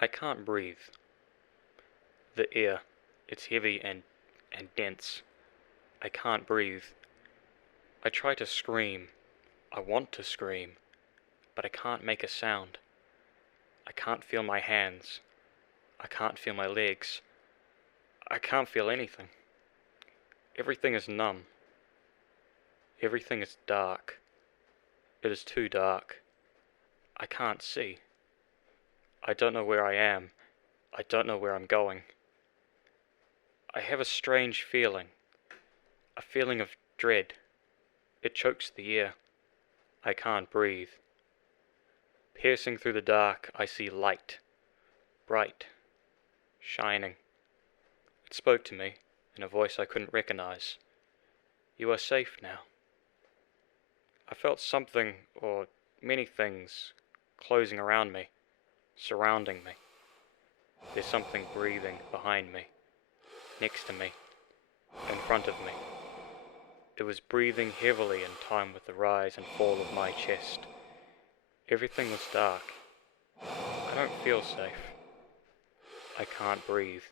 I can't breathe. The air, it's heavy and dense. I can't breathe. I try to scream. I want to scream, but I can't make a sound. I can't feel my hands. I can't feel my legs. I can't feel anything. Everything is numb. Everything is dark. It is too dark. I can't see. I don't know where I am. I don't know where I'm going. I have a strange feeling. A feeling of dread. It chokes the air. I can't breathe. Piercing through the dark, I see light. Bright. Shining. It spoke to me in a voice I couldn't recognize. You are safe now. I felt something, or many things, closing around me, surrounding me. There's something breathing behind me, next to me, in front of me. It was breathing heavily in time with the rise and fall of my chest. Everything was dark. I don't feel safe. I can't breathe.